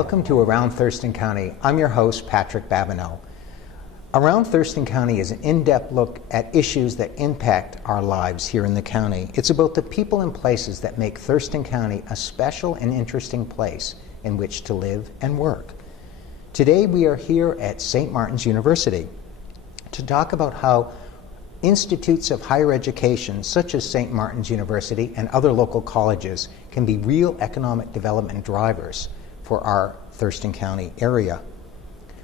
welcome to Around Thurston County. I'm your host, Patrick Babineau. Around Thurston County is an in-depth look at issues that impact our lives here in the county. It's about the people and places that make Thurston County a special and interesting place in which to live and work. Today we are here at St. Martin's University to talk about how institutes of higher education such as St. Martin's University and other local colleges can be real economic development drivers for our Thurston County area.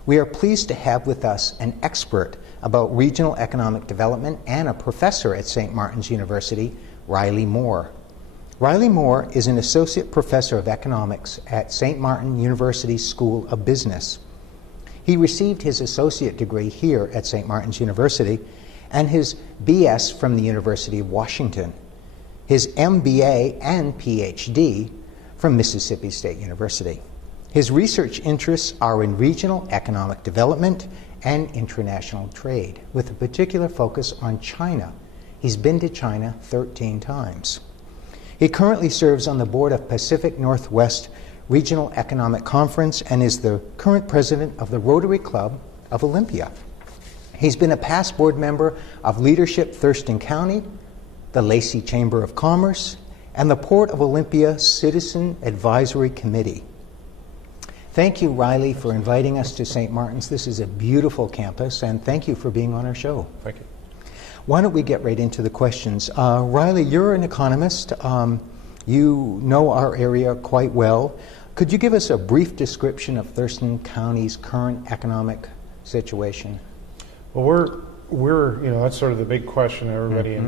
We are pleased to have with us an expert about regional economic development and a professor at St. Martin's University, Riley Moore. Riley Moore is an associate professor of economics at St. Martin University School of Business. He received his associate degree here at St. Martin's University and his BS from the University of Washington, his MBA and PhD from Mississippi State University. His research interests are in regional economic development and international trade, with a particular focus on China. He's been to China 13 times. He currently serves on the board of Pacific Northwest Regional Economic Conference and is the current president of the Rotary Club of Olympia. He's been a past board member of Leadership Thurston County, the Lacey Chamber of Commerce, and the Port of Olympia Citizen Advisory Committee. Thank you, Riley, for inviting us to St. Martin's. This is a beautiful campus, and thank you for being on our show. Thank you. Why don't we get right into the questions? Riley, you're an economist. You know our area quite well. Could you give us a brief description of Thurston County's current economic situation? Well, we're that's sort of the big question everybody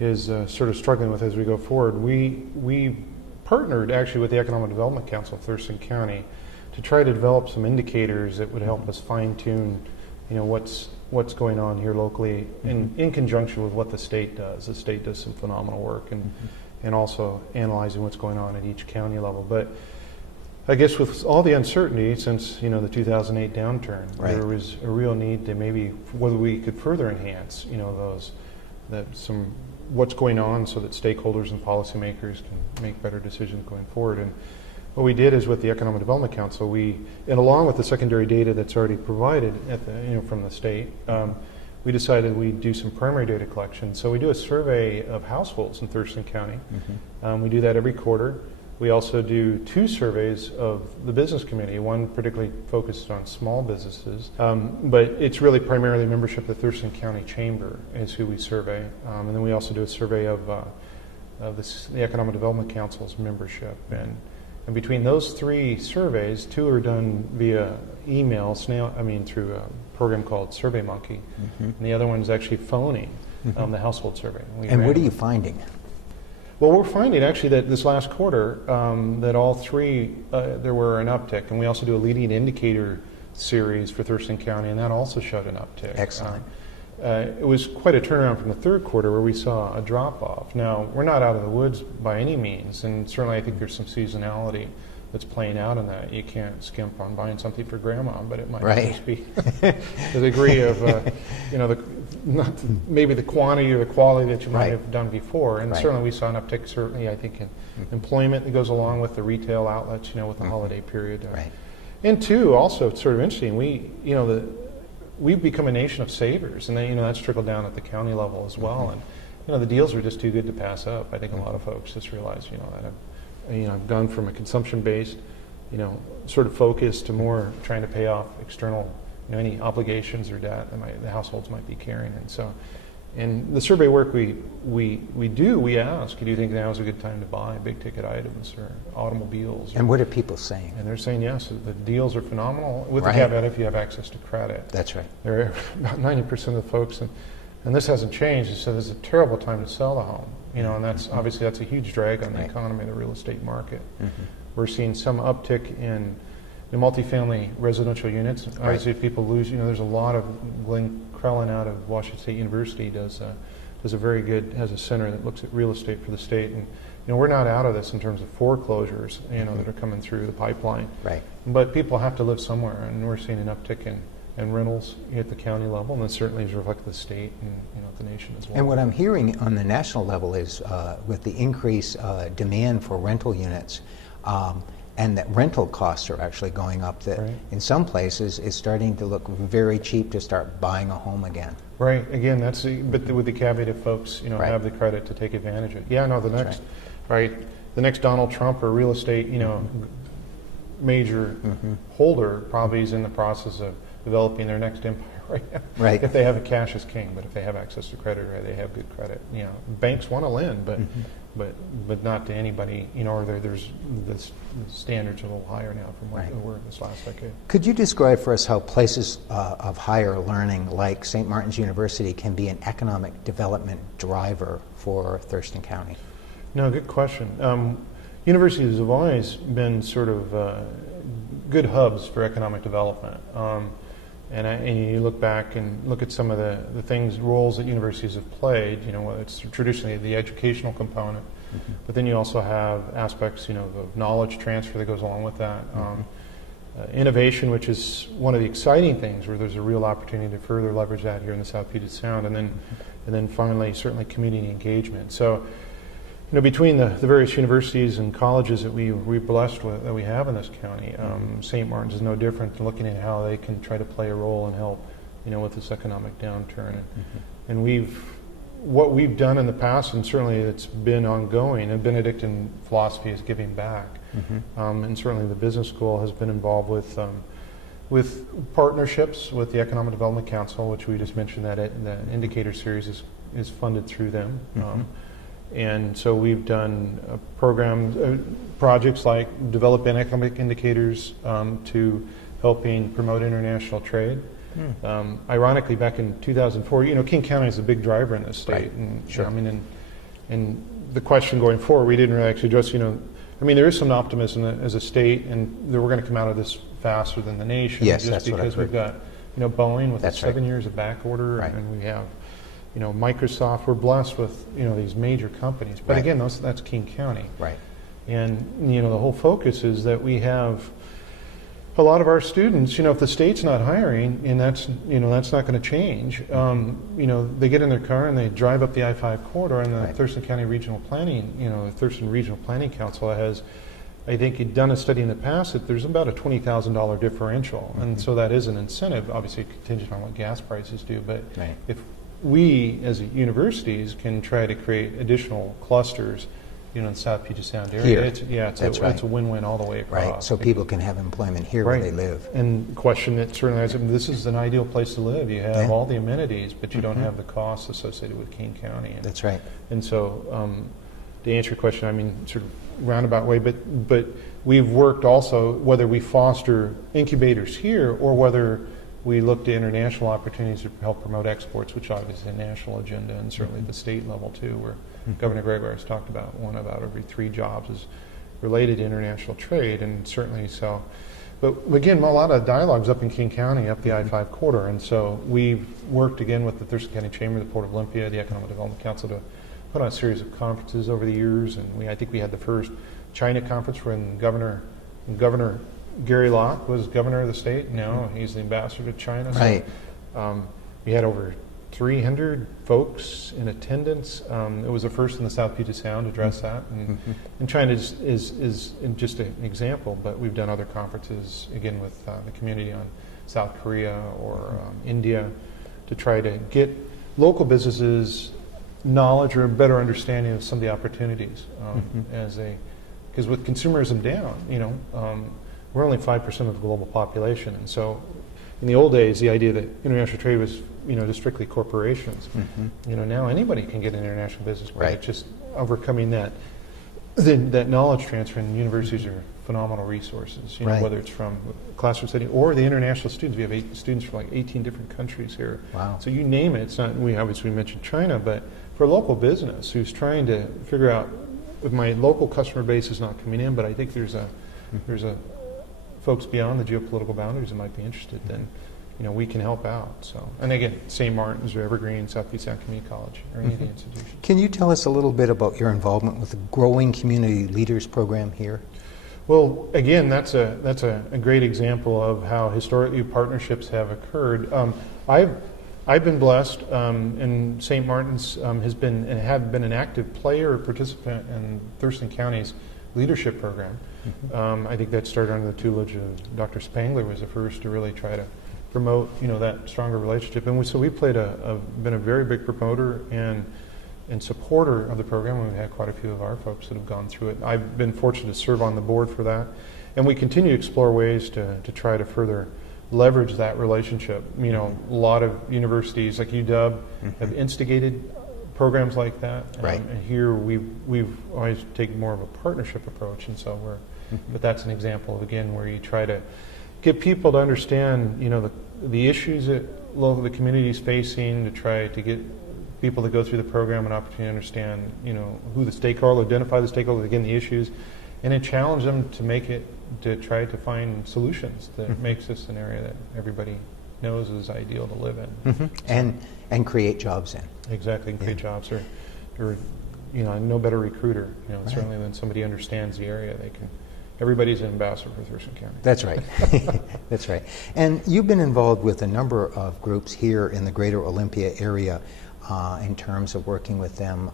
is sort of struggling with as we go forward. We partnered actually with the Economic Development Council of Thurston County to try to develop some indicators that would help us fine-tune, what's going on here locally in conjunction with what the state does. The state does some phenomenal work and also analyzing what's going on at each county level. But I guess with all the uncertainty since the 2008 downturn, there was a real need to maybe whether we could further enhance what's going on so that stakeholders and policymakers can make better decisions going forward. And what we did is with the Economic Development Council, and along with the secondary data that's already provided from the state, we decided we'd do some primary data collection. So we do a survey of households in Thurston County. We do that every quarter. We also do 2 surveys of the business community, one particularly focused on small businesses, but it's really primarily membership of the Thurston County Chamber is who we survey. And then we also do a survey of the Economic Development Council's membership. And between those 3 surveys, 2 are done via email, through a program called SurveyMonkey, and the other one is actually phoning the household survey. And what are you finding? Well, we're finding actually that this last quarter that all 3 there were an uptick, and we also do a leading indicator series for Thurston County, and that also showed an uptick. Excellent. It was quite a turnaround from the 3rd quarter where we saw a drop-off. Now, we're not out of the woods by any means, and certainly I think there's some seasonality that's playing out in that. You can't skimp on buying something for grandma, but it might just be the degree of, not maybe the quantity or the quality that you might have done before. And certainly we saw an uptick, certainly, I think, in employment that goes along with the retail outlets, with the holiday period. And 2, also, it's sort of interesting, we've become a nation of savers, and then, that's trickled down at the county level as well. And the deals are just too good to pass up. I think a lot of folks just realize, that I've gone from a consumption-based, sort of focus to more trying to pay off external, any obligations or debt that the households might be carrying. And so, in the survey work we ask, do you think now is a good time to buy big-ticket items or automobiles? And what are people saying? And they're saying yes, the deals are phenomenal, with the caveat if you have access to credit. That's right. They're about 90% of the folks, and this hasn't changed, so this is a terrible time to sell the home. And that's obviously that's a huge drag on the economy, the real estate market. We're seeing some uptick in the multifamily residential units. Obviously, if people lose, there's a lot of Glenn Crellin out of Washington State University has a center that looks at real estate for the state, and we're not out of this in terms of foreclosures, that are coming through the pipeline. But people have to live somewhere, and we're seeing an uptick in rentals at the county level, and that certainly is reflected the state and the nation as well. And what I'm hearing on the national level is with the increased demand for rental units, and that rental costs are actually going up, that Right. in some places it's starting to look very cheap to start buying a home again. Right. Again, but with the caveat of folks, Right. have the credit to take advantage of it. Yeah, no, That's the next Donald Trump or real estate, major holder probably is in the process of developing their next empire right now. Right. If they have a cash is king, but if they have access to credit, or they have good credit, banks want to lend, but not to anybody, or there's the standards are a little higher now from what Right. they were this last decade. Could you describe for us how places of higher learning like St. Martin's University can be an economic development driver for Thurston County? No, good question. Universities have always been sort of good hubs for economic development. And you look back and look at some of the roles that universities have played, whether it's traditionally the educational component, but then you also have aspects, of knowledge transfer that goes along with that. Innovation, which is one of the exciting things where there's a real opportunity to further leverage that here in the South Puget Sound, and then finally, certainly community engagement. So, between the various universities and colleges that we're blessed with, that we have in this county, St. Martin's is no different than looking at how they can try to play a role and help, with this economic downturn. And what we've done in the past, and certainly it's been ongoing, and Benedictine philosophy is giving back. And certainly the business school has been involved with partnerships with the Economic Development Council, which we just mentioned that the indicator series is funded through them. And so we've done projects like developing economic indicators to helping promote international trade. Ironically, back in 2004, King County is a big driver in this state. Right. And, Sure. And the question going forward, we didn't really actually address, there is some optimism that as a state, and that we're going to come out of this faster than the nation. Yes, just that's what I've because we've heard. got, Boeing with That's 7 right. years of back order, Right. and we have Microsoft. We're blessed with these major companies, but Right. again, that's King County, Right. and the whole focus is that we have a lot of our students. If the state's not hiring, and that's not going to change. They get in their car and they drive up the I-5 corridor, and the Right. Thurston County Regional Planning, the Thurston Regional Planning Council has, I think, done a study in the past that there's about a $20,000 differential, and so that is an incentive, obviously contingent on what gas prices do. But Right. if we, as universities, can try to create additional clusters, in the South Puget Sound area, Here. it's a win-win all the way across. Right. So people can have employment here where they live. And question that certainly is, this is an ideal place to live. You have all the amenities, but you don't have the costs associated with King County. And, That's right. And so, to answer your question, sort of roundabout way, but we've worked also, whether we foster incubators here or whether we look to international opportunities to help promote exports, which obviously is a national agenda, and certainly at the state level too, where Governor Gregoire has talked about one out of every 3 jobs is related to international trade, and certainly so. But again, a lot of dialogues up in King County, up the I-5 corridor, and so we've worked again with the Thurston County Chamber, the Port of Olympia, the Economic Development Council to put on a series of conferences over the years, and I think we had the first China conference when Governor Gary Locke was governor of the state. Now he's the ambassador to China. Right. So, we had over 300 folks in attendance. It was the first in the South Puget Sound to address that. And China is just an example, but we've done other conferences, again, with the community on South Korea or India to try to get local businesses knowledge or a better understanding of some of the opportunities because with consumerism down, we're only 5% of the global population. And so in the old days, the idea that international trade was, just strictly corporations. Now anybody can get an international business, but Right. it's just overcoming that knowledge transfer, and universities are phenomenal resources, Right. whether it's from classroom setting or the international students. We have students from like 18 different countries here. Wow. So you name it. It's not, we obviously mentioned China, but for a local business who's trying to figure out if my local customer base is not coming in, but I think there's a folks beyond the geopolitical boundaries that might be interested, then we can help out. So, and again, St. Martin's or Evergreen, South Puget Sound Community College, or any of the institutions. Can you tell us a little bit about your involvement with the growing Community Leaders Program here? Well, again, that's a great example of how historically partnerships have occurred. I've been blessed, and St. Martin's have been an active player or participant in Thurston County's leadership program. I think that started under the tutelage of Dr. Spangler, was the first to really try to promote, that stronger relationship. And so we been a very big promoter and supporter of the program. We've had quite a few of our folks that have gone through it. I've been fortunate to serve on the board for that. And we continue to explore ways to try to further leverage that relationship. A lot of universities like UW have instigated programs like that. Right. And here we've always taken more of a partnership approach, and so but that's an example of, again, where you try to get people to understand, the issues that the community is facing, to try to get people that go through the program an opportunity to understand, who the stakeholder, identify the stakeholders, again, the issues, and then challenge them to try to find solutions that makes this an area that everybody knows is ideal to live in. And create jobs in. Exactly, and create jobs. Or no better recruiter, certainly than somebody who understands the area. Everybody's an ambassador for Thurston County. That's right. That's right. And you've been involved with a number of groups here in the greater Olympia area in terms of working with them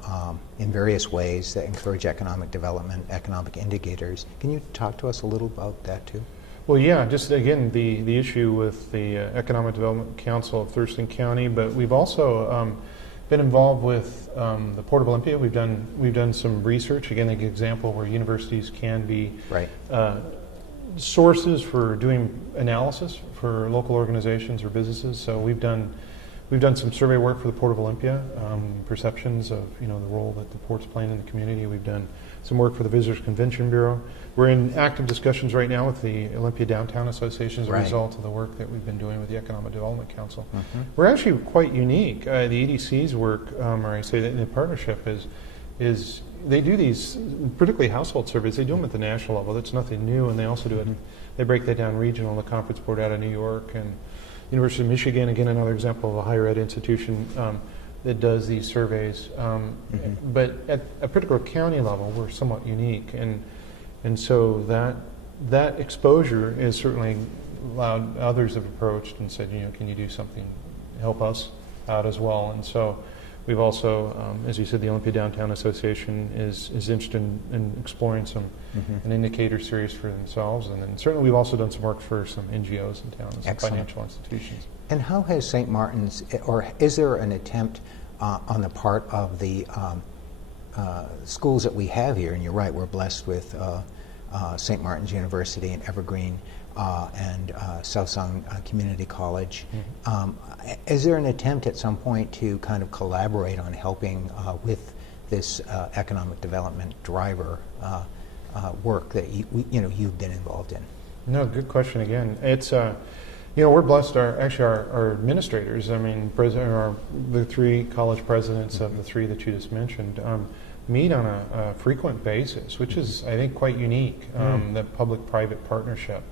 in various ways that encourage economic development, economic indicators. Can you talk to us a little about that too? Well, yeah, just again, the issue with the Economic Development Council of Thurston County, but we've also been involved with the Port of Olympia. We've done some research, again, an example where universities can be sources for doing analysis for local organizations or businesses. So we've done some survey work for the Port of Olympia, perceptions of the role that the port's playing in the community. We've done some work for the Visitors Convention Bureau. We're in active discussions right now with the Olympia Downtown Association as a result of the work that we've been doing with the Economic Development Council. We're actually quite unique. The EDC's work, or I say that in the partnership, is they do these, particularly household surveys, they do them at the national level. That's nothing new, and they also do it, they break that down regional. The Conference Board out of New York and University of Michigan, again, another example of a higher ed institution that does these surveys. But at a particular county level, we're somewhat unique. And so that exposure is certainly allowed, others have approached and said, can you do something, help us out as well. And so we've also, as you said, the Olympia Downtown Association is interested in exploring an indicator series for themselves. And then certainly we've also done some work for some NGOs in town and some financial institutions. And how has St. Martin's, or is there an attempt on the part of the schools that we have here, and you're right, we're blessed with St. Martin's University and Evergreen and South Sound Community College. Is there an attempt at some point to kind of collaborate on helping with this economic development driver work that you've been involved in? No, good question again. It's we're blessed. Our administrators, the three college presidents of the three that you just mentioned, meet on a frequent basis, which is, I think, quite unique, the public-private partnership.